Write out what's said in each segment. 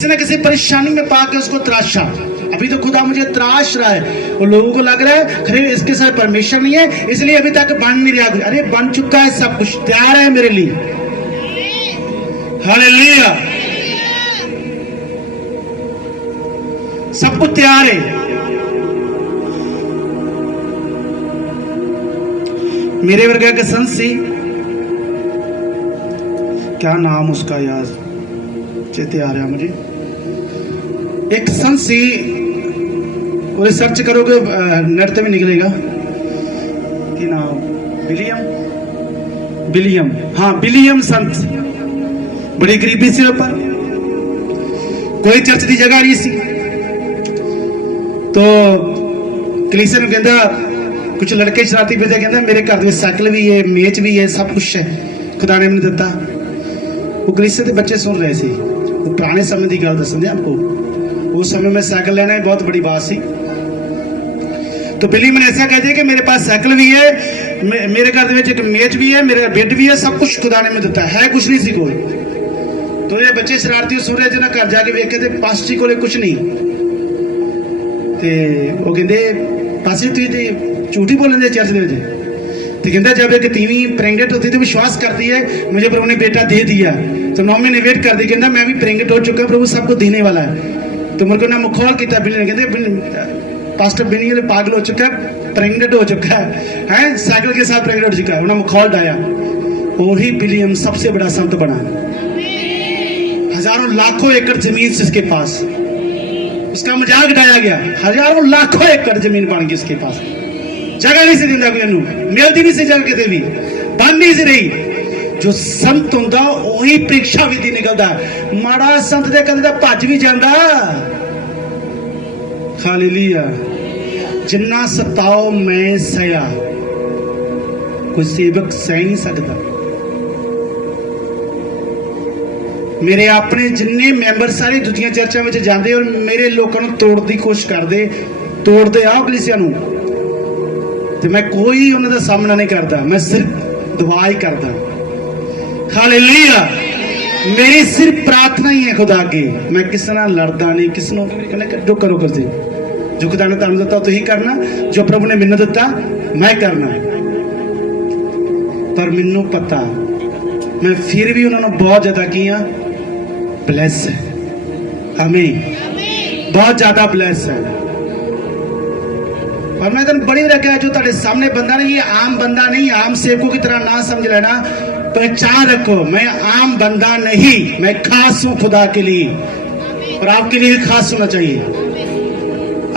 किसी न किसी परेशानी में पाके उसको तराशा। अभी तो खुदा मुझे त्राश रहा है। और लोगों को लग रहा है, खरे, इसके साथ परमेश्वर नहीं है, इसलिए अभी तक बन नहीं रहा अरे, बन चुका है सब कुछ, तैयार है मेरे लिए। हालेलुया। सब कुछ तैयार है। मेरे वर्ग के संत सी क्या नाम उसका यार? चेते आ रहा मुझे। एक संत सी और सर्च करोगे नेट पे भी निकलेगा कि नाम विलियम विलियम हाँ विलियम संत बड़ी गरीबी ਸੀ ਪਰ ਕੋਈ ਚਰਚ ਦੀ ਜਗ੍ਹਾ ਨਹੀਂ ਸੀ ਤੋ ਕਲੀਸਰ ਨੂੰ ਕਹਿੰਦਾ ਕੁਝ ਲੜਕੇ ਸ਼ਰਾਰਤੀ ਫਿਰਦੇ ਕਹਿੰਦਾ ਮੇਰੇ ਘਰ ਦੇ ਵਿੱਚ ਸਾਈਕਲ ਵੀ ਹੈ ਮੇਚ ਵੀ ਹੈ ਸਭ ਕੁਝ ਹੈ ਖੁਦਾ ਨੇ ਮੈਨੂੰ ਦਿੱਤਾ ਉਹ ਕਲੀਸਰ ਦੇ ਬੱਚੇ ਸੁਣ ਰਹੇ ਸੀ ਉਹ ਪੁਰਾਣੇ ਸਮੇਂ ਦੀ ਗੱਲ ਦੱਸਦੇ ਆਪਕੋ उस समय में साइकिल लेना ही बहुत बड़ी बात सी तो बिली मैंने ऐसा कह दिया कि मेरे पास साइकिल भी है मे- मेरे घर ਦੇ ਵਿੱਚ ਇੱਕ ਮੇਜ਼ ਵੀ ਹੈ ਮੇਰਾ ਬੈੱਡ ਵੀ ਹੈ ਸਭ ਕੁਝ ਖੁਦਾ ਨੇ ਮੈਨੂੰ ਦਿੱਤਾ ਹੈ ਕੁਝ ਨਹੀਂ ਸੀ ਕੋਈ ਤੋ ਇਹ ਬੱਚੇ ਸ਼ਰਾਰਤੀ ਸੁਣ ਰਹੇ ਜਿਹਨਾਂ ਘਰ ਜਾ ਕੇ ਵੇਖੇ ਤੇ ਪਾਸਟਰੀ ਕੋਲੇ ਕੁਝ ਨਹੀਂ ਤੇ ਉਹ ਕਹਿੰਦੇ ਪਾਸੇ ਤੁਸੀਂ ਤੇ ਝੂਠੀ ਬੋਲਦੇ ਚਰਚ ਦੇ ਵਿੱਚ तो कहता जब एक तीवी प्रेग्नेंट होती है तो विश्वास करती है मुझे प्रभु ने बेटा दे दिया तो नौ महीने वेट कर दी कहता मैं भी प्रेग्नेंट हो चुका प्रभु सबको देने वाला है तो मेरे को ना मुखौल किया बिल्ली ने कहते पास्टर बिल्ली वाले पागल हो चुका है प्रेग्नेंट हो चुका है हैं साइकिल के साथ प्रेग्नेंट हो चुका है उन्होंने मुखौल डाया वही बिलियम सबसे बड़ा संत बना हजारों लाखों एकड़ जमीन से इसके पास उसका मजाक डाया गया हजारों लाखों एकड़ जमीन बन गई उसके पास जगह नहीं से दिंदा कोई मिलती नहीं से जगह कितने भी बन नहीं से रही ਜੋ ਸੰਤ ਹੁੰਦਾ, ਉਹੀ ਪ੍ਰੀਖਿਆ ਵਿਧੀ ਨਿਕਲਦਾ। ਮਾੜਾ ਸੰਤ ਦੇ ਕਦੇ ਤਾਂ ਭੱਜ ਵੀ ਜਾਂਦਾ। ਹਾਲੇਲੂਇਆ। ਜਿੰਨਾ ਸਤਾਓ, ਮੈਂ ਸਹਿਆ। ਕੋਈ ਸੇਵਕ ਸਹਿ ਨਹੀਂ ਸਕਦਾ। ਮੇਰੇ ਆਪਣੇ ਜਿੰਨੇ ਮੈਂਬਰ ਸਾਰੇ ਦੂਜੀਆਂ ਚਰਚਾਂ ਵਿੱਚ ਜਾਂਦੇ ਔਰ ਮੇਰੇ ਲੋਕਾਂ ਨੂੰ ਤੋੜਨ ਦੀ ਕੋਸ਼ਿਸ਼ ਕਰਦੇ, ਤੋੜਦੇ ਆ ਕਲੀਸਿਆ ਨੂੰ। ਤੇ ਮੈਂ ਕੋਈ ਉਹਨਾਂ ਦਾ ਸਾਹਮਣਾ ਨਹੀਂ ਕਰਦਾ। ਮੈਂ ਸਿਰਫ ਦੁਆ ਹੀ ਕਰਦਾ। ਹਾਲੇਲੂਇਆ ਮੇਰੀ ਸਿਰਫ ਪ੍ਰਾਰਥਨਾ ਹੀ ਹੈ ਖੁਦਾ ਅੱਗੇ ਮੈਂ ਕਿਸੇ ਨਾਲ ਲੜਦਾ ਨਹੀਂ ਕਿਸ ਨੂੰ ਕਹਿੰਦਾ ਜੋ ਕਰੋ ਕਰਦੇ ਜੋ ਖੁਦਾ ਨੇ ਤੁਹਾਨੂੰ ਦਿੱਤਾ ਤੁਸੀਂ ਕਰਨਾ ਜੋ ਪ੍ਰਭੂ ਨੇ ਮੈਨੂੰ ਦਿੱਤਾ ਮੈਂ ਕਰਨਾ ਪਰ ਮੈਨੂੰ ਪਤਾ ਮੈਂ ਫਿਰ ਵੀ ਉਹਨਾਂ ਨੂੰ ਬਹੁਤ ਜ਼ਿਆਦਾ ਕੀਆ ਬਲੈਸ ਹੈ ਆਮੀਨ ਬਹੁਤ ਜ਼ਿਆਦਾ ਬਲੈਸ ਹੈ और मैं तेन बड़ी रखा जो तेरे सामने बंदा नहीं ये आम बंदा नहीं आम सेवकों की तरह ना समझ लेना पहचान रखो मैं आम बंदा नहीं मैं खास हूं खुदा के लिए और आपके लिए खास होना चाहिए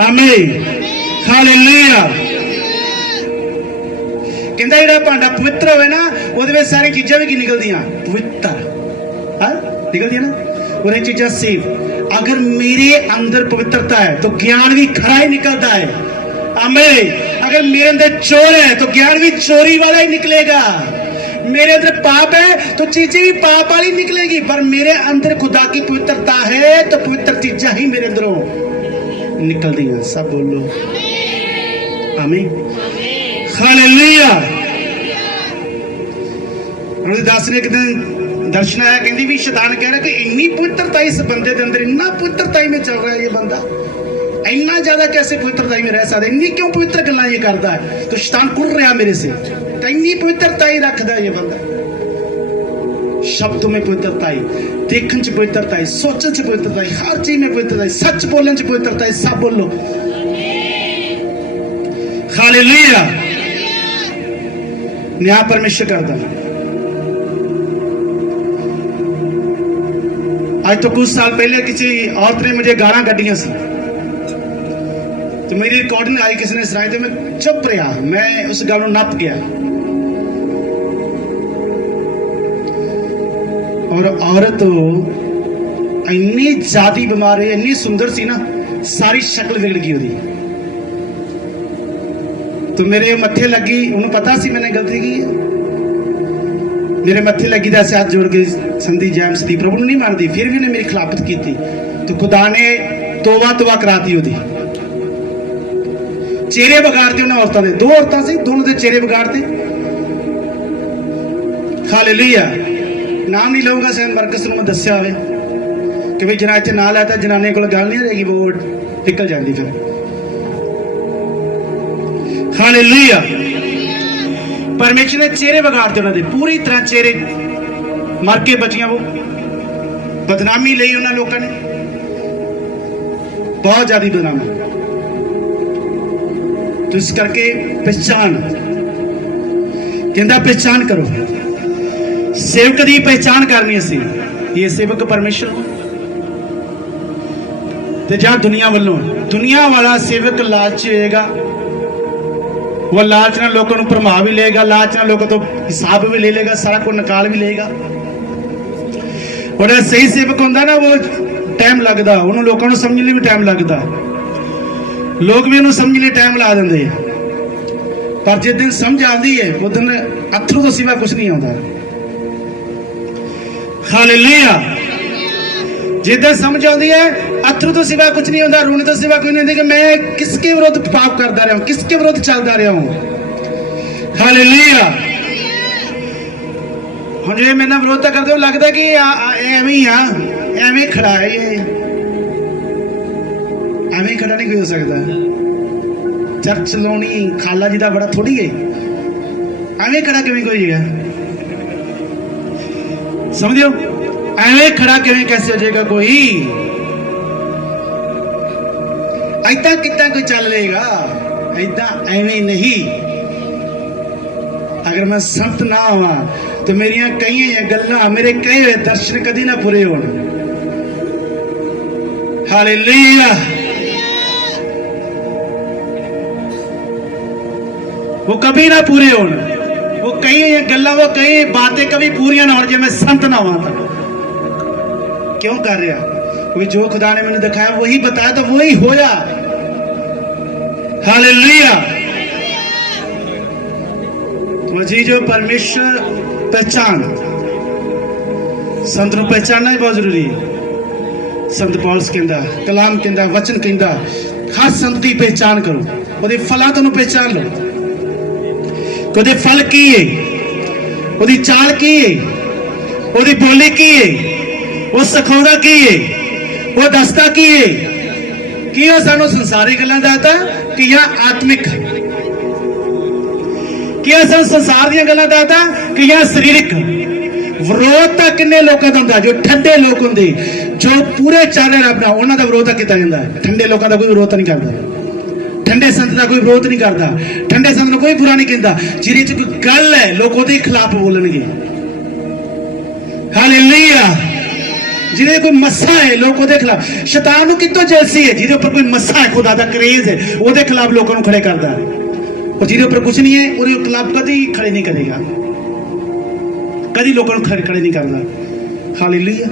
आमीन हालेलुया ਕਹਿੰਦਾ ਜਿਹੜਾ ਭਾਂਡਾ ਪਵਿੱਤਰ ਹੋਵੇ ਨਾ ਉਹਦੇ ਵਿੱਚ ਸਾਰੀ ਚੀਜ਼ਾਂ ਵੀ ਕੀ ਨਿਕਲਦੀਆਂ ਪਵਿੱਤਰ ਹਾਂ ਨਿਕਲਦੀਆਂ ਨਾ ਉਹਨੇ ਚੀਜ਼ਾਂ ਸੇਫ ਅਗਰ ਮੇਰੇ ਅੰਦਰ ਪਵਿੱਤਰਤਾ ਹੈ ਤਾਂ ਗਿਆਨ ਵੀ ਖਰਾ ਹੀ ਨਿਕਲਦਾ ਹੈ आमीन अगर मेरे अंदर चोर है तो ज्ञान भी चोरी वाला ही निकलेगा मेरे अंदर पाप है तो चीजें भी पाप वाली निकलेगी पर मेरे अंदर खुदा की पवित्रता है तो पवित्र चीजें ही मेरे अंदरों निकल दी सब बोलो आमीन हालेलुया ਉਹਦੇ ਦਾਸ ਨੇ ਇੱਕ ਦਿਨ ਦਰਸ਼ਨ ਆਇਆ ਕਹਿੰਦੀ ਵੀ ਸ਼ੈਤਾਨ ਕਹਿ ਰਿਹਾ ਕਿ ਇੰਨੀ ਪਵਿੱਤਰਤਾ ਇਸ ਬੰਦੇ ਦੇ ਅੰਦਰ ਇੰਨਾ ਪਵਿੱਤਰਤਾ ਹੀ में चल रहा है ये बंदा ਇੰਨਾ ਜ਼ਿਆਦਾ कैसे ਪਵਿੱਤਰਤਾ ਹੀ में रह सकता ਇੰਨੀ ਕਿਉਂ ਪਵਿੱਤਰ ਗੱਲਾਂ ਇਹ ਕਰਦਾ ਹੈ तो शैतान कुर ਰਿਹਾ ਮੇਰੇ से ਤਾਂ ਇੰਨੀ ਪਵਿੱਤਰਤਾ ਹੀ ਰੱਖਦਾ ਇਹ ਬੰਦਾ ਸ਼ਬਦ में ਪਵਿੱਤਰਤਾ ਹੀ ਦੇਖਣ ਚ ਪਵਿੱਤਰਤਾ ਹੀ ਸੋਚਣ ਚ ਪਵਿੱਤਰਤਾ ਹੀ ਹਰ ਚੀਜ਼ में ਪਵਿੱਤਰਤਾ ਹੀ ਸੱਚ ਬੋਲਣ ਚ ਪਵਿੱਤਰਤਾ ਹੀ ਸਭ ਬੋਲੋ ਹਾਲੇਲੂਇਆ ਨਿਆਂ ਪਰਮੇਸ਼ਰ ਕਰਦਾ ਹੈ आज तो कुछ साल पहले किसी औरत ने मुझे गाना कटियां सी तो मेरी रिकॉर्डिंग आई किसी ने सुनाई तो मैं चुप रहा मैं उस गल नप गया और औरत ਇੰਨੀ ਜ਼ਿਆਦੀ ਬਿਮਾਰ ਹੈ ਇੰਨੀ ਸੁੰਦਰ ਸੀ ਨਾ ਸਾਰੀ ਸ਼ਕਲ ਵਿਗੜ ਗਈ ਉਹਦੀ तो मेरे मत्थे लगी ਉਹਨੂੰ ਪਤਾ ਸੀ मैंने गलती की है ਮੇਰੇ ਮੱਥੇ ਲੱਗੀ ਦਾ ਹੱਥ ਜੋੜ ਕੇ ਸੰਧੀ ਜੈਮਸ ਦੀ ਪ੍ਰਭੂ ਨੂੰ ਨਹੀਂ ਮੰਨਦੀ ਫਿਰ ਵੀ ਉਹਨੇ ਮੇਰੀ ਖਿਲਾਫਤ ਕੀਤੀ ਤੇ ਖੁਦਾ ਨੇ ਤੋਬਾ ਤੋਬਾ ਕਰਾਤੀ ਉਹਦੀ ਚਿਹਰੇ ਵਿਗਾੜਤੇ ਉਹਨਾਂ ਔਰਤਾਂ ਦੇ। ਦੋ ਔਰਤਾਂ ਸੀ, ਦੋਨੋਂ ਦੇ ਚਿਹਰੇ ਵਿਗਾੜਤੇ। ਹਾਲੇਲੂਇਆ। ਨਾਮ ਨਹੀਂ ਲਊਗਾ ਸੈਨ ਮਰਕਸ ਨੂੰ ਮੈਂ ਦੱਸਿਆ ਹੋਵੇ। ਕਿ ਵੀ ਜਨਾ ਇੱਥੇ ਨਾਂ ਲੈਤਾ, ਜਨਾਨੀਆਂ ਕੋਲ ਗੱਲ ਨਹੀਂ ਰਹੇਗੀ ਵੋਟ ਨਿਕਲ ਜਾਂਦੀ ਫਿਰ। ਹਾਲੇਲੂਇਆ। ਪਰਮੇਸ਼ਰ ਨੇ ਚਿਹਰੇ ਵਿਗਾੜਤੇ ਉਹਨਾਂ ਦੇ। ਪੂਰੀ ਤਰ੍ਹਾਂ ਚਿਹਰੇ ਮਰ ਕੇ ਬਚੀਆਂ ਉਹ। ਬਦਨਾਮੀ ਲਈ ਉਹਨਾਂ ਲੋਕਾਂ ਨੇ। ਬਹੁਤ ਜ਼ਿਆਦਾ ਬਦਨਾਮੀ। ਤੋ ਇਸ ਕਰਕੇ ਪਛਾਣ ਕਹਿੰਦਾ ਪਛਾਣ ਕਰੋ। ਸੇਵਕ ਦੀ ਪਛਾਣ ਕਰਨੀ ਅਸੀਂ। ਇਹ ਸੇਵਕ ਪਰਮੇਸ਼ਰ ਤੇ ਜਾਂ ਦੁਨੀਆ ਵੱਲੋਂ। ਦੁਨੀਆ ਵਾਲਾ ਸੇਵਕ ਲਾਲਚੀ ਹੋਏਗਾ। ਉਹ ਲਾਲਚ ਨਾਲ ਲੋਕਾਂ ਨੂੰ ਭਰਮਾ ਵੀ ਲਏਗਾ। ਲਾਲਚ ਨਾਲ ਲੋਕਾਂ ਤੋਂ ਹਿਸਾਬ ਵੀ ਲੈ ਲਏਗਾ। ਸਾਰਾ ਕੁਝ ਨਿਕਾਲ ਵੀ ਲਏਗਾ। ਉਹਦਾ ਸਹੀ ਸੇਵਕ ਹੁੰਦਾ ਨਾ, ਉਹ ਟਾਈਮ ਲੱਗਦਾ। ਉਹਨੂੰ ਲੋਕਾਂ ਨੂੰ ਸਮਝਣ ਲਈ ਵੀ ਟਾਈਮ ਲੱਗਦਾ। ਲੋਕ ਵੀ ਉਹਨੂੰ ਸਮਝਣ ਲਈ ਟਾਈਮ ਲਾ ਦਿੰਦੇ ਆ। ਪਰ ਜਿਸ ਦਿਨ ਸਮਝ ਆਉਂਦੀ ਹੈ ਉਹ ਦਿਨ ਅਥਰੂ ਤੋਂ ਸਿਵਾ ਕੁਝ ਨਹੀਂ ਆਉਂਦਾ। ਹਾਲੇਲੂਇਆ ਜਿਸ ਸਮਝ ਆਉਂਦੀ ਹੈ ਅਥਰੂ ਤੋਂ ਸਿਵਾ ਕੁਝ ਨਹੀਂ ਹੁੰਦਾ ਰੋਣੇ ਤੋਂ ਸਿਵਾ ਕੋਈ ਨਹੀਂ ਹੁੰਦਾ ਕਿ ਮੈਂ ਕਿਸ ਕੇ ਵਿਰੁੱਧ ਪਾਪ ਕਰਦਾ ਰਿਹਾ ਹੂੰ ਕਿਸ ਕੇ ਵਿਰੁੱਧ ਚੱਲਦਾ ਰਿਹਾ ਹੂੰ। ਹਾਲੇਲੂਇਆ ਹੁਣ ਜਿਹੜੇ ਮੇਰੇ ਨਾਲ ਵਿਰੋਧਤਾ ਕਰਦੇ ਹੋ ਲੱਗਦਾ ਕਿ ਐਵੇਂ ਹੀ ਆ, ਐਵੇਂ ਖੜਾ ਹੈ ਇਹ। ਐਵੇਂ ਹੀ ਖੜਾ ਨਹੀਂ ਕੋਈ ਹੋ ਸਕਦਾ। ਚਰਚ ਲਾਉਣੀ ਖਾਲਾ ਜੀ ਦਾ ਬੜਾ ਥੋੜੀ ਹੈ ਐਵੇਂ ਖੜਾ ਕਿਵੇਂ ਕੋਈ ਹੈਗਾ ਸਮਝਿਓ? ਐਵੇਂ ਖੜਾ ਕਿਵੇਂ ਕੈਸੇ ਹੋ ਜਾਏਗਾ ਕੋਈ? ਐਦਾਂ ਕਿੱਦਾਂ ਕੋਈ ਚੱਲ ਲੇਗਾ ਐਦਾਂ ਐਵੇਂ ਨਹੀਂ। ਅਗਰ ਮੈਂ ਸੰਤ ਨਾ ਹੋਵਾਂ, ਤੇ ਮੇਰੀਆਂ ਕਈਆਂ ਗੱਲਾਂ ਮੇਰੇ ਕਹੇ ਹੋਏ ਦਰਸ਼ਨ ਕਦੀ ਨਾ ਪੂਰੇ ਹੋਣ। ਹਾਲੇਲੂਇਆ। वो कभी ना पूरे हो वो कई ये गल्ला वो कई बातें कभी पूरी ना हो जे मैं संत ना हुआ था क्यों कर रहा क्योंकि जो खुदा ने मैंने दिखाया वही बताया तो वही होया हालेलुया तो जी जो परमेश्वर पहचान संत ਨੂੰ ਪਹਿਚਾਨਣਾ ਹੀ ਬਹੁਤ ਜ਼ਰੂਰੀ ਹੈ ਸੰਤ ਪੌਲਸ ਕਹਿੰਦਾ ਕਲਾਮ ਕਹਿੰਦਾ ਵਚਨ ਕਹਿੰਦਾ ਹਰ ਸੰਤ ਦੀ ਪਹਿਚਾਨ ਕਰੋ ਉਹਦੇ ਫਲਾਂ ਤੋਂ ਪਹਿਚਾਨ ਲਓ ਕਿ ਉਹਦੇ ਫਲ ਕੀ ਹੈ ਉਹਦੀ ਚਾਲ ਕੀ ਹੈ ਉਹਦੀ ਬੋਲੀ ਕੀ ਹੈ ਉਹ ਸਿਖਾਉਂਦਾ ਕੀ ਹੈ ਉਹ ਦੱਸਦਾ ਕੀ ਹੈ ਕੀ ਉਹ ਸਾਨੂੰ ਸੰਸਾਰੀ ਗੱਲਾਂ ਦੱਸਦਾ ਕਿ ਜਾਂ ਆਤਮਿਕ? ਕੀ ਉਹ ਸਾਨੂੰ ਸੰਸਾਰ ਦੀਆਂ ਗੱਲਾਂ ਦੱਸਦਾ ਕਿ ਜਾਂ ਸਰੀਰਕ? ਵਿਰੋਧ ਤਾਂ ਕਿੰਨੇ ਲੋਕਾਂ ਦਾ ਹੁੰਦਾ? ਜੋ ਠੰਡੇ ਲੋਕ ਹੁੰਦੇ, ਜੋ ਪੂਰੇ ਚਾਲੇ ਰੱਬ ਨਾਲ, ਉਹਨਾਂ ਦਾ ਵਿਰੋਧ ਤਾਂ ਕੀਤਾ ਜਾਂਦਾ। ਠੰਡੇ ਲੋਕਾਂ ਦਾ ਕੋਈ ਵਿਰੋਧ ਤਾਂ ਨਹੀਂ ਕਰਦਾ। ਠੰਡੇ ਸੰਤ ਦਾ ਕੋਈ ਵਿਰੋਧ ਨਹੀਂ ਕਰਦਾ। ਠੰਡੇ ਸੰਤ ਨੂੰ ਕੋਈ ਬੁਰਾ ਨਹੀਂ ਕਹਿੰਦਾ। ਜਿਹਦੇ ਚ ਕੋਈ ਗੱਲ ਹੈ, ਲੋਕ ਉਹਦੇ ਖਿਲਾਫ ਬੋਲਣਗੇ। ਹਾਲੇਲੂਇਆ ਜਿਹਦੇ ਕੋਈ ਮੱਸਾ ਹੈ, ਲੋਕ ਉਹਦੇ ਖਿਲਾਫ ਸ਼ੈਤਾਨ ਨੂੰ ਕਿਤੋਂ ਜੈਸੀ ਹੈ? ਜਿਹਦੇ ਉੱਪਰ ਕੋਈ ਮਸਾ ਹੈ, ਖੁਦਾ ਦਾ ਕਰੇਜ਼ ਹੈ, ਉਹਦੇ ਖਿਲਾਫ ਲੋਕਾਂ ਨੂੰ ਖੜੇ ਕਰਦਾ ਹੈ। ਉਹ ਜਿਹਦੇ ਉੱਪਰ ਕੁਝ ਨਹੀਂ ਹੈ, ਉਹਦੇ ਖਿਲਾਫ ਕਦੀ ਖੜੇ ਨਹੀਂ ਕਰੇਗਾ। ਕਦੀ ਲੋਕਾਂ ਨੂੰ ਖੜੇ ਖੜੇ ਨਹੀਂ ਕਰਦਾ। ਹਾਲੇਲੂਇਆ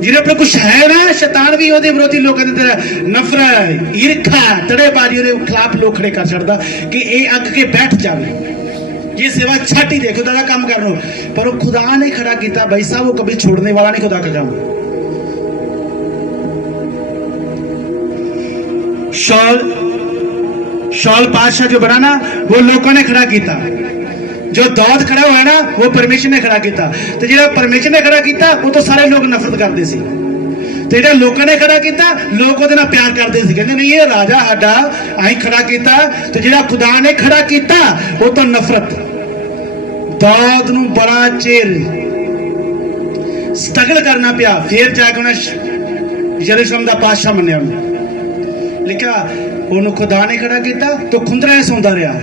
ਜਿਹਦੇ ਉੱਪਰ ਕੁਝ ਹੈ ਨਾ ਸ਼ੈਤਾਨ ਵੀ ਉਹਦੇ ਵਿਰੋਧੀ ਲੋਕਾਂ ਦੇ ਤਰ੍ਹਾਂ ਨਫ਼ਰਤ ਈਰਖਾ ਤੜੇਬਾਜ਼ੀ ਉਹਦੇ ਖਿਲਾਫ ਲੋਕ ਖੜੇ ਕਰ ਛੱਡਦਾ ਕਿ ਇਹ ਅੱਗ ਕੇ ਬੈਠ ਜਾਵੇ ये सेवा छाटी दे खुदा का काम करनो पर वो खुदा ने खड़ा किया भाई साहब वो कभी छोड़ने वाला नहीं खुदा का काम शॉल शॉल बादशाह जो बना ना वो लोगों ने खड़ा किया ਜੋ ਦੌਦ ਖੜਾ ਹੋਇਆ ਨਾ, ਉਹ ਪਰਮੇਸ਼ਰ ਨੇ ਖੜਾ ਕੀਤਾ। ਤੇ ਜਿਹੜਾ ਪਰਮੇਸ਼ਰ ਨੇ ਖੜਾ ਕੀਤਾ, ਉਹ ਤੋਂ ਸਾਰੇ ਲੋਕ ਨਫ਼ਰਤ ਕਰਦੇ ਸੀ। ਤੇ ਜਿਹੜਾ ਲੋਕਾਂ ਨੇ ਖੜਾ ਕੀਤਾ, ਲੋਕ ਉਹਦੇ ਨਾਲ ਪਿਆਰ ਕਰਦੇ ਸੀ। ਕਹਿੰਦੇ, ਨਹੀਂ, ਇਹ ਰਾਜਾ ਸਾਡਾ ਐਂ ਖੜਾ ਕੀਤਾ, ਤੇ ਜਿਹੜਾ ਖੁਦਾ ਨੇ ਖੜਾ ਕੀਤਾ, ਉਹ ਤੋਂ ਨਫ਼ਰਤ। ਦੌਦ ਨੂੰ ਬੜਾ ਚੇਰ ਸਟਰਗਲ ਕਰਨਾ ਪਿਆ, ਫੇਰ ਜਾ ਕੇ ਉਹਨੇ ਯਰੂਸ਼ਲਮ ਦਾ ਪਾਸ਼ਾ ਮੰਨਿਆ ਲਿਖਿਆ, ਉਹਨੂੰ ਖੁਦਾ ਨੇ ਖੜਾ ਕੀਤਾ, ਤੋ ਖੁੰਦਰਾ ਸੌਂਦਾ ਰਿਹਾ।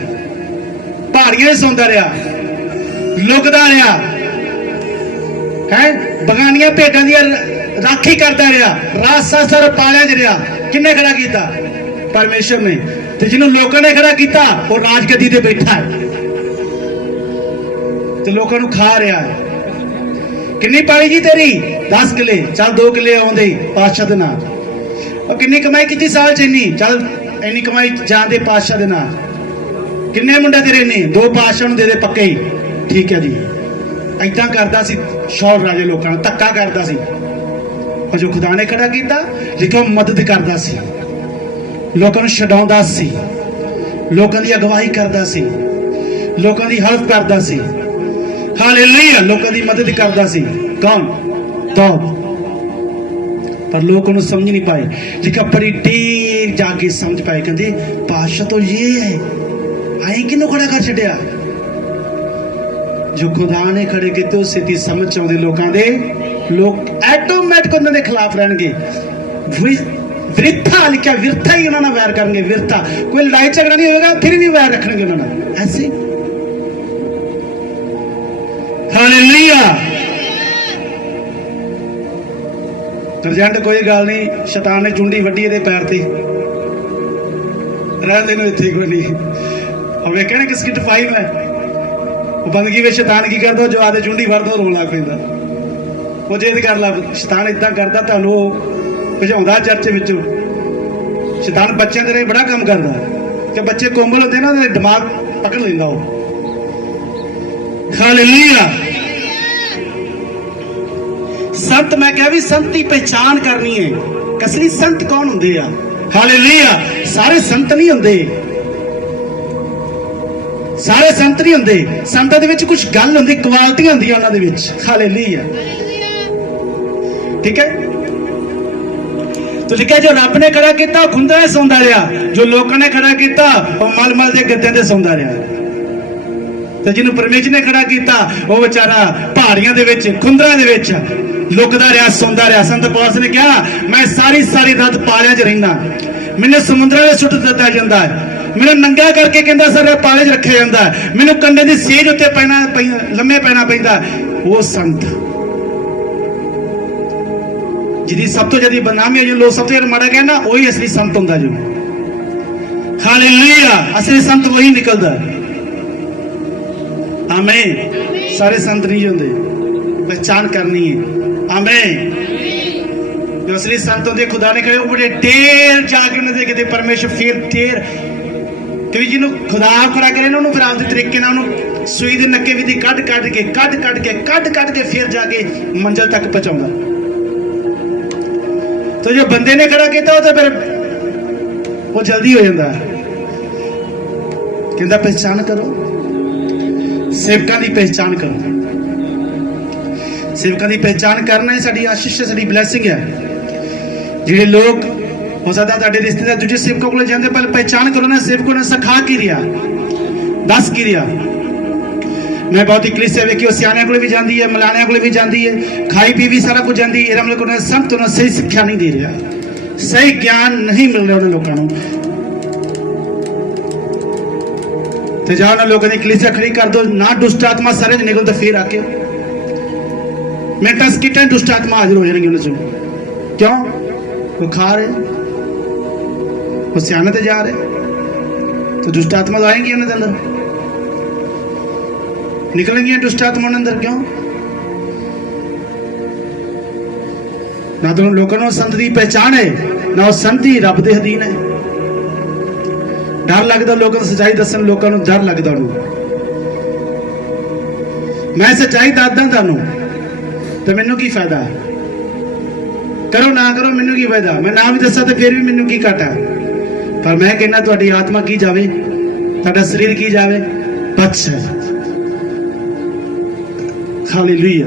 ਪਹਾੜੀਆਂ ਹੀ ਸੌਂਦਾ ਰਿਹਾ, ਲੁਕਦਾ ਰਿਹਾ। ਹੈ? ਬਗਾਨੀਆਂ ਭੇਡਾਂ ਦੀ ਰਾਖੀ ਕਰਦਾ ਰਿਹਾ ਰਾਸਾ ਸਰ ਪਾਲਿਆ ਚ ਰਿਹਾ। ਕਿੰਨੇ ਖੜਾ ਕੀਤਾ? ਪਰਮੇਸ਼ਰ ਨੇ। ਤੇ ਜਿਹਨੂੰ ਲੋਕਾਂ ਨੇ ਖੜਾ ਕੀਤਾ, ਉਹ ਰਾਜਗੱਦੀ ਤੇ ਬੈਠਾ ਹੈ। ਤੇ ਲੋਕਾਂ ਨੂੰ ਖਾ ਰਿਹਾ ਹੈ। ਕਿੰਨੀ ਪਾਈ ਜੀ ਤੇਰੀ? 10 ਕਿਲੇ। ਚੱਲ 2 ਕਿਲੇ ਆਉਂਦੇ ਪਾਤਸ਼ਾਹ ਦੇ ਨਾਲ ਉਹ ਕਿੰਨੀ ਕਮਾਈ ਕੀਤੀ ਸਾਲ ਚ ਇੰਨੀ? ਚੱਲ ਇੰਨੀ ਕਮਾਈ ਜਾਂਦੇ ਪਾਤਸ਼ਾਹ ਦੇ ਨਾਲ ਕਿੰਨੇ ਮੁੰਡੇ ਤੇਰੇ ਨੇ? ਦੋ ਪਾਤਸ਼ਾਹ ਨੂੰ ਦੇ ਦੇ ਪੱਕੇ ਹੀ। ਠੀਕ ਹੈ ਜੀ। ਐਦਾਂ ਕਰਦਾ ਸੀ ਸ਼ੌਰ ਰਾਜੇ ਲੋਕਾਂ ਨੂੰ ਧੱਕਾ ਕਰਦਾ ਸੀ। ਪਰ ਜੋ ਖੁਦਾ ਨੇ ਖੜਾ ਕੀਤਾ ਲਿਖੋ ਮਦਦ ਕਰਦਾ ਸੀ। ਲੋਕਾਂ ਨੂੰ ਛਡਾਉਂਦਾ ਸੀ। ਲੋਕਾਂ ਦੀ ਅਗਵਾਈ ਕਰਦਾ ਸੀ। ਲੋਕਾਂ ਦੀ ਹੈਲਪ ਕਰਦਾ ਸੀ। ਹਾਲੇਲੂਇਆ ਲੋਕਾਂ ਦੀ ਮਦਦ ਕਰਦਾ ਸੀ। ਕੌਣ ਤੋ ਪਰ ਲੋਕ ਉਹਨੂੰ ਸਮਝ ਨਹੀਂ ਪਾਏ। ਲੇਕਿਨ ਬੜੀ ਦੇਰ ਜਾ ਕੇ ਸਮਝ ਪਾਏ। ਕਹਿੰਦੇ ਪਾਸ਼ਾ ਤਾਂ ਇਹ ਹੈ ਆਏ ਕਿਨੂੰ ਖੜਾ ਕਰ ਛੱਡਿਆ? ਜੋ ਖੁਦਾ ਨੇ ਖੜੇ ਕੀਤੇ, ਉਹ ਸਿੱਧੀ ਸਮਝ ਚ ਲੋਕਾਂ ਦੇ। ਲੋਕ ਆਟੋਮੈਟਿਕ ਉਹਨਾਂ ਦੇ ਖਿਲਾਫ ਰਹਿਣਗੇ। ਵਿਰਥਾ ਲਿਖਿਆ ਵਿਰਥਾ ਹੀ ਉਹਨਾਂ ਨਾਲ ਵੈਰ ਕਰਨਗੇ, ਵਿਰਥਾ। ਕੋਈ ਲੜਾਈ ਝਗੜਾ ਨਹੀਂ ਹੋਵੇਗਾ ਫਿਰ ਵੀ ਵੈਰ ਰੱਖਣਗੇ ਉਹਨਾਂ ਨਾਲ। ਐਸੇ। ਹਾਲੇਲੂਇਆ ਪ੍ਰਜੈਂਟ ਕੋਈ ਗੱਲ ਨਹੀਂ, ਸ਼ੈਤਾਨ ਨੇ ਚੁੰਡੀ ਵੱਡੀ ਇਹਦੇ ਪੈਰ ਤੇ। ਰਹਿੰਦੇ ਨੂੰ ਇੱਥੇ ਕੋਈ ਨਹੀਂ। ਉਹ ਵੇਖਿਆ ਨਾ ਕਿ ਸਕਿਟ 5 ਹੈ ਉਹ ਬੰਦਗੀ ਵਿੱਚ ਸ਼ੈਤਾਨ ਕੀ ਕਰਦਾ ਜੋ ਆਦੇ ਚੁੰਡੀ ਵਰਦਾ ਰੋਣ ਲੱਗ ਪੈਂਦਾ। ਉਹ ਜੇ ਕਰ ਲਾ ਸ਼ੈਤਾਨ ਇਦਾਂ ਕਰਦਾ, ਤੁਹਾਨੂੰ ਉਹ ਭਜਾਉਂਦਾ ਚਰਚ ਵਿੱਚੋਂ। ਸ਼ੈਤਾਨ ਬੱਚਿਆਂ ਦੇ ਲਈ ਬੜਾ ਕੰਮ ਕਰਦਾ। ਕਿ ਬੱਚੇ ਕੋਮਲ ਹੁੰਦੇ ਨਾ, ਉਹਦੇ ਦਿਮਾਗ ਪਕੜ ਲੈਂਦਾ ਉਹ। ਹਾਲੇਲੂਇਆ ਸੰਤ, ਮੈਂ ਕਿਹਾ ਵੀ ਸੰਤ ਦੀ ਪਹਿਚਾਨ ਕਰਨੀ ਹੈ। ਕਸਲੀ ਸੰਤ ਕੌਣ ਹੁੰਦੇ ਆ? ਹਾਲੇਲੂਇਆ ਸਾਰੇ ਸੰਤ ਨਹੀਂ ਹੁੰਦੇ। ਸਾਰੇ ਸੰਤ ਨਹੀਂ ਹੁੰਦੇ। ਸੰਤਾਂ ਦੇ ਵਿੱਚ ਕੁਝ ਗੱਲ ਹੁੰਦੀ ਕੁਆਲਿਟੀਆਂ ਹੁੰਦੀਆਂ ਉਹਨਾਂ ਦੇ ਵਿੱਚ। ਹਾਲੇਲੂਇਆ ਠੀਕ ਹੈ? ਤੋ ਲਿਖਿਆ ਜੋ ਰੱਬ ਨੇ ਖੜਾ ਕੀਤਾ, ਉਹ ਖੁੰਦਾ ਸੌਂਦਾ ਰਿਹਾ। ਜੋ ਲੋਕਾਂ ਨੇ ਖੜਾ ਕੀਤਾ, ਉਹ ਮਲ ਮਲ ਦੇ ਗੱਦਿਆਂ ਤੇ ਸੌਂਦਾ ਰਿਹਾ। ਤੇ ਜਿਹਨੂੰ ਪਰਮੇਸ਼ਰ ਨੇ ਖੜਾ ਕੀਤਾ, ਉਹ ਵਿਚਾਰਾ ਪਹਾੜੀਆਂ ਦੇ ਵਿੱਚ, ਖੁੰਦਰਾਂ ਦੇ ਵਿੱਚ ਲੁਕਦਾ ਰਿਹਾ, ਸੌਂਦਾ ਰਿਹਾ। ਸੰਤ ਪੌਲਸ ਨੇ ਕਿਹਾ, ਮੈਂ ਸਾਰੀ ਸਾਰੀ ਰਾਤ ਪਾਲਿਆਂ 'ਚ ਰਹਿੰਦਾ। ਮੈਨੂੰ ਸਮੁੰਦਰਾਂ ਵਿੱਚ ਸੁੱਟ ਦਿੱਤਾ ਜਾਂਦਾ ਹੈ। ਮੈਨੂੰ ਨੰਗਾ ਕਰਕੇ ਕਹਿੰਦਾ, ਸਰ ਪਾਲੇ 'ਚ ਰੱਖਿਆ ਜਾਂਦਾ ਮੈਨੂੰ ਕੰਡੇ ਦੀ ਸੇਜ ਉੱਤੇ ਪੈਣਾ ਪੈਂਦਾ ਲੰਮੇ ਪੈਣਾ ਪੈਂਦਾ ਉਹ ਸੰਤ। ਜਿਹਦੀ ਸਭ ਤੋਂ ਜ਼ਿਆਦਾ ਬਦਨਾਮੀ ਹੈ, ਜੋ ਲੋਕ ਸਭ ਤੋਂ ਜ਼ਿਆਦਾ ਮਾੜਾ ਕਹਿੰਦਾ, ਉਹੀ ਅਸਲੀ ਸੰਤ ਹੁੰਦਾ ਜੋ। ਹਾਲੇਲੂਇਆ! ਅਸਲੀ ਸੰਤ ਵਹੀ ਨਿਕਲਦਾ ਹੈ। ਆਮੇਨ। ਸਾਰੇ ਸੰਤ ਨਹੀਂ ਹੁੰਦੇ। ਪਛਾਣ ਕਰਨੀ ਹੈ। ਆਮੇਨ। ਜੋ ਅਸਲੀ ਸੰਤ ਹੁੰਦੇ, ਖੁਦਾ ਨੇ ਕਹੇ, ਉਹ ਬੜੇ ਢੇਰ ਜਾ ਕੇ ਉਹਨਾਂ ਦੇ ਕਿਤੇ ਪਰਮੇਸ਼ਰ ਫਿਰ ਢੇਰ ਕਿਉਂਕਿ ਜਿਹਨੂੰ ਖੁਦਾ ਖੜਾ ਕਰੇ ਨਾ, ਉਹਨੂੰ ਫਿਰ ਆਪਦੇ ਤਰੀਕੇ ਨਾਲ ਉਹਨੂੰ ਸੂਈ ਦੇ ਨੱਕੇ ਵੀ ਦੀ ਕੱਢ ਕੱਢ ਕੇ, ਕੱਢ ਕੱਢ ਕੇ, ਕੱਢ ਕੱਢ ਕੇ ਫਿਰ ਜਾ ਕੇ ਮੰਜ਼ਲ ਤੱਕ ਪਹੁੰਚਾਉਂਦਾ। ਤੋ ਜੋ ਬੰਦੇ ਨੇ ਖੜਾ ਕੀਤਾ, ਉਹ ਤਾਂ ਫਿਰ ਉਹ ਜਲਦੀ ਹੋ ਜਾਂਦਾ। ਕਹਿੰਦਾ ਪਹਿਚਾਨ ਕਰੋ। ਸੇਵਕਾਂ ਦੀ ਪਹਿਚਾਨ ਕਰੋ। ਸੇਵਕਾਂ ਦੀ ਪਹਿਚਾਨ ਕਰਨਾ ਹੈ ਸਾਡੀ ਆਸ਼ੀਸ਼ ਹੈ ਸਾਡੀ ਬਲੇਸਿੰਗ ਹੈ। ਜਿਹੜੇ ਲੋਕ ਹੋ ਸਕਦਾ ਤੁਹਾਡੇ ਰਿਸ਼ਤੇਦਾਰ ਦੂਜੇ ਸੇਵਕਾਂ ਕੋਲ ਜਾਂਦੇ, ਪਹਿਲੇ ਪਹਿਚਾਨ ਕਰੋ ਨਾ ਸੇਵਕੋ ਨੇ ਸਿਖਾ ਕੀ ਰਿਹਾ, ਦੱਸ ਕੀ ਰਿਹਾ। ਮੈਂ ਬਹੁਤ ਹੀ ਕਲਿਸੇ ਵੇਖੀ, ਉਹ ਸਿਆਣਿਆਂ ਕੋਲ ਵੀ ਜਾਂਦੀ ਹੈ, ਮਲਾਣਿਆਂ ਕੋਲ ਵੀ ਜਾਂਦੀ ਹੈ, ਖਾਈ ਪੀ ਵੀ ਸਾਰਾ ਕੁਝ ਜਾਂਦੀ ਹੈ ਇਹਦਾ ਮਤਲਬ ਉਹਨਾਂ ਸੰਤ ਉਹਨਾਂ ਸਹੀ ਸਿੱਖਿਆ ਨਹੀਂ ਦੇ ਰਿਹਾ। ਸਹੀ ਗਿਆਨ ਨਹੀਂ ਮਿਲ ਰਿਹਾ ਉਹਨਾਂ ਲੋਕਾਂ ਨੂੰ। ਤੇ ਜਾਂ ਉਹਨਾਂ ਲੋਕਾਂ ਦੀ ਕਲੀਸਿਆ ਖੜੀ ਕਰ ਦੋ ਨਾ ਦੁਸ਼ਟ ਆਤਮਾ ਸਾਰੇ ਦੇ ਨਿਕਲ ਤਾਂ ਫੇਰ ਆ ਕੇ ਮੈਂ ਮਿੰਟਾਂ, ਸਕਿਟਾਂ ਦੁਸ਼ਟ ਆਤਮਾ ਹਾਜ਼ਰ ਹੋ ਜਾਣਗੇ ਉਹਨਾਂ ਚੋਂ। ਕਿਉਂ? ਉਹ ਖਾ ਰਹੇ ਉਹ ਸਿਆਣੇ ਤੇ ਜਾ ਰਹੇ तो दुष्ट आत्मा तो आएंगी उन्हें अंदर निकलेंगी दुष्ट आत्मा उन्हें अंदर क्यों ਨਾ ਤਾਂ ਲੋਕਾਂ ਨੂੰ ਸੰਤ ਦੀ ਪਹਿਚਾਣ ਹੈ ਨਾ ਉਹ ਸੰਤ ਹੀ ਰੱਬ ਦੇ ਅਧੀਨ ਹੈ ਡਰ ਲੱਗਦਾ ਲੋਕਾਂ ਨੂੰ ਸੱਚਾਈ ਦੱਸਣ ਲੋਕਾਂ ਨੂੰ ਡਰ ਲੱਗਦਾ ਉਹਨੂੰ ਮੈਂ ਸੱਚਾਈ ਦੱਸਦਾ ਤੁਹਾਨੂੰ ਤੇ ਮੈਨੂੰ ਕੀ ਫਾਇਦਾ ਕਰੋ ਨਾ ਕਰੋ ਮੈਨੂੰ ਕੀ ਫਾਇਦਾ ਮੈਂ ਨਾ ਵੀ ਦੱਸਾਂ ਤੇ ਫਿਰ ਵੀ ਮੈਨੂੰ ਕੀ ਘਾਟਾ ਪਰ ਮੈਂ ਕਹਿੰਦਾ ਤੁਹਾਡੀ ਆਤਮਾ ਕੀ ਜਾਵੇ? ਤੁਹਾਡਾ ਸਰੀਰ ਕੀ ਜਾਵੇ? ਬਚ ਹਾਲੇਲੂਇਆ